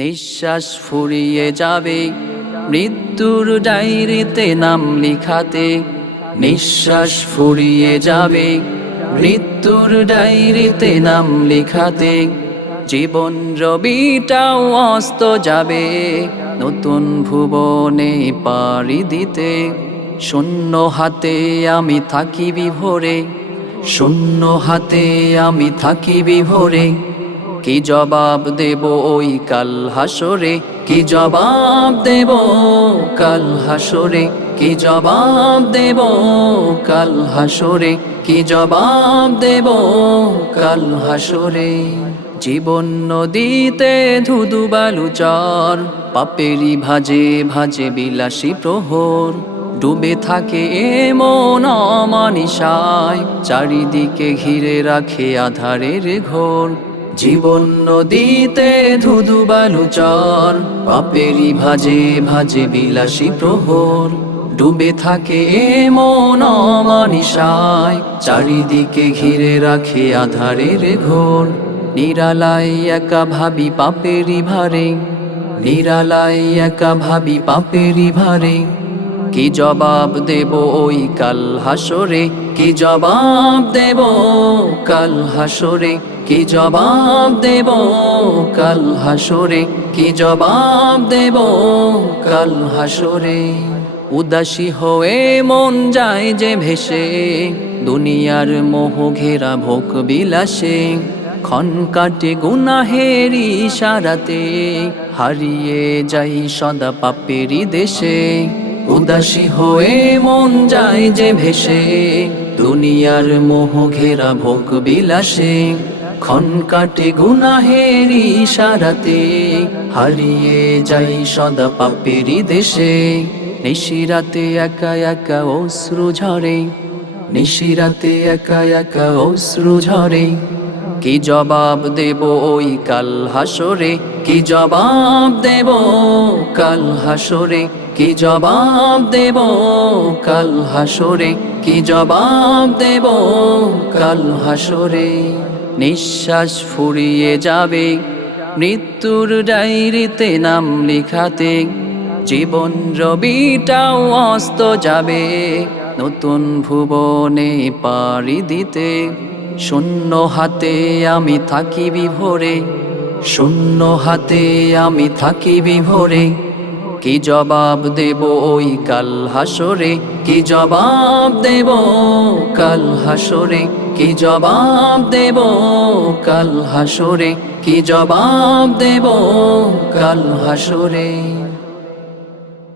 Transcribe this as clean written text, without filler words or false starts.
নিঃশ্বাস ফুরিয়ে যাবে মৃত্যুর ডায়েরিতে নাম লিখাতে। নিঃশ্বাস ফুরিয়ে যাবে মৃত্যুর ডায়েরিতে নাম লিখাতে। জীবন রবিটাও অস্ত যাবে নতুন ভুবনে পাড়ি দিতে। শূন্য হাতে আমি থাকি বিভোরে, শূন্য হাতে আমি থাকি বিভোরে। কি জবাব দেব ওই কাল হাসরে, কি জবাব দেব কাল হাসরে, কি জবাব দেব কাল হাসরে, কি জবাব দেব কাল হাসরে। জীবন নদীতে ধুধু বালু চর, পাপেরি ভাজে ভাজে বিলাসী প্রহর। ডুবে থাকে মন অমানিসায়, চারিদিকে ঘিরে রাখে আধারের ঘোর। জীবন নদীতে ধুধু বালু চর, পাপেরি ভাজে ভাজে বিলাসী প্রহর। ডুবে থাকে মন অমানিসায়, চারিদিকে ঘিরে রাখে আধারের ঘোর। নিরালায় একা ভাবি পাপেরি ভারে, নিরালায় একা ভাবি পাপেরি ভারে। কি জবাব দেব ওই কাল হাসরে, কি জবাব দেব কাল হাসরে, কি জবাব দেব কাল হাসরে, কি জবাব দেব কাল হাসরে। উদাসী হয়ে মন যায় যে ভেসে, দুনিয়ার মোহ ঘেরা ভোগ বিলাসে। ক্ষণ কাটে গুনাহের ইশারাতে, হারিয়ে যাই সদা পাপেরি দেশে। উদাসী হয়ে মন যায় যে ভেসে, দুনিয়ার মোহ ঘেরা ভোগ বিলাসে। ক্ষণ কাটে গুনাহের ইশারাতে, হারিয়ে যাই সদা পাপেরি দেশে। নিশিরাতে একা একা অশ্রু ঝরে, নিশিরাতে একা একা অশ্রু ঝরে। কি জবাব দেব ওই কাল হাসরে, কি জবাব দেব কাল হাসরে, কি জবাব দেব কাল হাসরে, কি জবাব দেব কাল হাসরে। নিঃশ্বাস ফুরিয়ে যাবে মৃত্যুর ডায়েরিতে নাম লিখাতে। জীবন রবিটাও অস্ত যাবে নতুন ভুবনে পাড়ি দিতে। শূন্য হাতে আমি থাকি বিভোরে, শূন্য হাতে আমি থাকি বিভোরে। কি জবাব দেব ওই কাল হাসরে, কি জবাব দেব কাল হাসরে, কি জবাব দেব কাল হাসরে, কি জবাব দেব কাল হাসরে।